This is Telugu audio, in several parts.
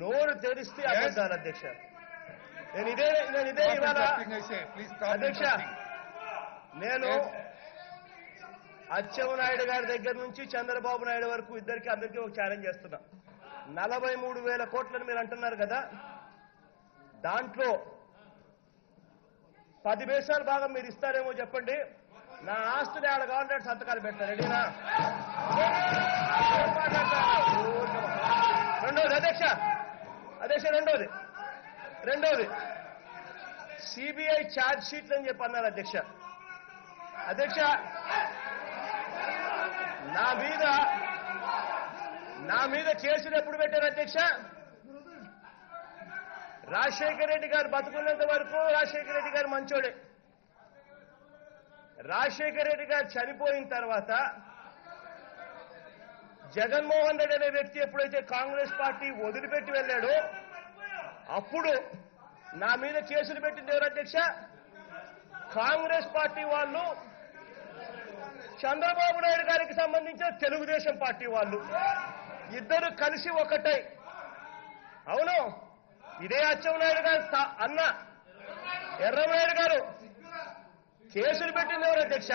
నోరు తెరిస్తే అబద్ధాలు అధ్యక్ష. నేను ఇదే ఇవాళ అధ్యక్ష నేను అచ్చెన్నాయుడు గారి దగ్గర నుంచి చంద్రబాబు నాయుడు వరకు అందరికీ ఒక ఛాలెంజ్ చేస్తున్నా. 43,000 కోట్లని మీరు అంటున్నారు కదా, దాంట్లో 10 పైసలు భాగం మీరు ఇస్తారేమో చెప్పండి. నా ఆస్తులు ఆడ కావాలంటే సంతకాలు పెడతారు. రెడీనా? రెండోది అధ్యక్ష రెండోది సిబిఐ ఛార్జ్ షీట్లు అని చెప్పి అన్నారు అధ్యక్ష. నా మీద కేసులు ఎప్పుడు పెట్టారు అధ్యక్ష? రాజశేఖర రెడ్డి గారు బతుకున్నంత వరకు రాజశేఖర రెడ్డి గారు మంచోడే. రాజశేఖర రెడ్డి గారు చనిపోయిన తర్వాత జగన్మోహన్ రెడ్డి అనే వ్యక్తి ఎప్పుడైతే కాంగ్రెస్ పార్టీ వదిలిపెట్టి వెళ్ళాడో అప్పుడు నా మీద కేసులు పెట్టింది ఎవరు అధ్యక్ష? కాంగ్రెస్ పార్టీ వాళ్ళు, చంద్రబాబు నాయుడు గారికి సంబంధించిన తెలుగుదేశం పార్టీ వాళ్ళు ఇద్దరు కలిసి ఒకటై, అవును ఇదే అచ్చెన్నాయుడు గారు అన్న ఎర్రమనాయుడు గారు కేసులు పెట్టింది ఎవరు అధ్యక్ష?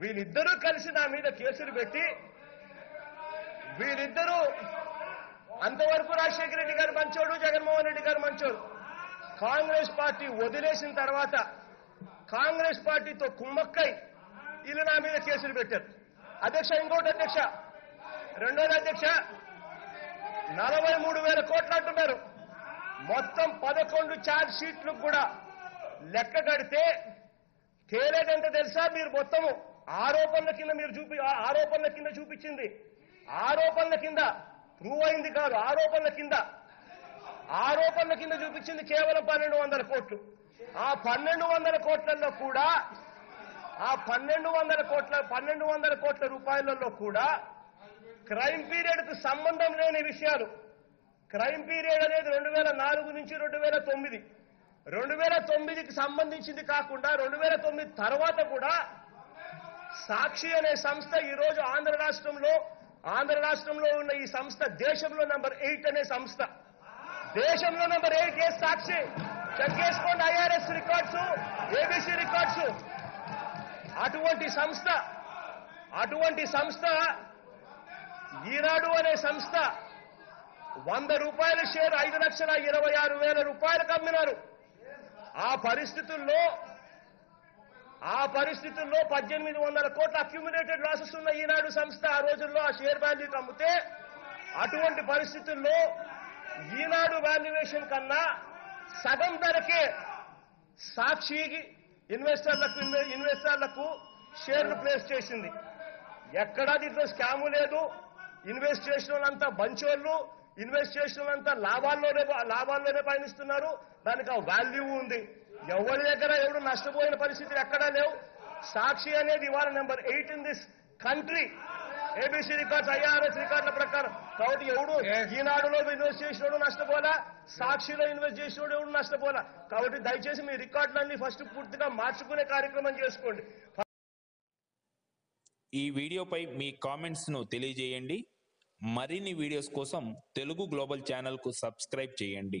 వీళ్ళిద్దరూ కలిసి నా మీద కేసులు పెట్టి, వీళ్ళిద్దరూ అంతవరకు రాజశేఖర రెడ్డి గారు మంచోడు, జగన్మోహన్ రెడ్డి గారు మంచోడు. కాంగ్రెస్ పార్టీ వదిలేసిన తర్వాత కాంగ్రెస్ పార్టీతో కుమ్మక్కై వీళ్ళు నా మీద కేసులు పెట్టారు అధ్యక్ష. ఇంకోటి అధ్యక్ష, రెండోది అధ్యక్ష, 43,000 కోట్లు అంటున్నారు. మొత్తం 11 ఛార్జ్ షీట్లకు కూడా లెక్క కడితే తేలేదంటే తెలుసా? మీరు మొత్తము ఆరోపణల కింద చూపించింది, ఆరోపణల కింద ప్రూవ్ అయింది కాదు, ఆరోపణల కింద చూపించింది కేవలం 1,200 కోట్లు. ఆ 1,200 కోట్లలో కూడా, ఆ 1,200 కోట్ల రూపాయలలో కూడా క్రైమ్ పీరియడ్ కు సంబంధం లేని విషయాలు. క్రైమ్ పీరియడ్ అనేది 2004 నుంచి 2009, 2009కి సంబంధించింది కాకుండా 2009 తర్వాత కూడా సాక్షి అనే సంస్థ ఈరోజు ఆంధ్ర రాష్ట్రంలో ఉన్న ఈ సంస్థ దేశంలో నంబర్ 8 అనే సంస్థ. దేశంలో నంబర్ 8 ఏ సాక్షి? చెక్ చేసుకోండి, ఐఆర్ఎస్ రికార్డ్స్, ఏబీసీ రికార్డ్స్. అటువంటి సంస్థ ఈనాడు అనే సంస్థ 100 రూపాయల షేర్ 5,26,000 రూపాయలకు అమ్మినారు. ఆ పరిస్థితుల్లో 1,800 కోట్ల అక్యుములేటెడ్ లాసెస్ ఉన్న ఈనాడు సంస్థ ఆ రోజుల్లో ఆ షేర్ వాల్యూకి అమ్మితే, అటువంటి పరిస్థితుల్లో ఈనాడు వాల్యుయేషన్ కన్నా సగం ధరకే సాక్షికి ఇన్వెస్టర్లకు షేర్లు ప్లేస్ చేసింది. ఎక్కడా దీంట్లో స్కాము లేదు. ఇన్వెస్ట్ చేసిన వాళ్ళంతా బంచోళ్ళు, ఇన్వెస్ట్ చేసిన వాళ్ళంతా లాభాల్లోనే పయనిస్తున్నారు. దానికి ఆ వాల్యూ ఉంది. ఎవరి దగ్గర ఎవరు నష్టపోయిన పరిస్థితులు ఎక్కడా లేవు. సాక్షి అనేది ఇవాళ number 8 in this country, ABC records, IRS రికార్డుల ప్రకారం. కాబట్టి ఎవడు ఈనాడులో ఇన్వెస్ట్ చేసినోడు నష్టపోలా, సాక్షిలో ఇన్వెస్ట్ చేసినోడు ఎవడు నష్టపోలా. కాబట్టి దయచేసి మీ రికార్డులన్నీ ఫస్ట్ పూర్తిగా మార్చుకునే కార్యక్రమం చేసుకోండి. ఈ వీడియోపై మీ కామెంట్స్ను తెలియజేయండి. మరిన్ని వీడియోస్ కోసం తెలుగు గ్లోబల్ ఛానల్కు సబ్స్క్రైబ్ చేయండి.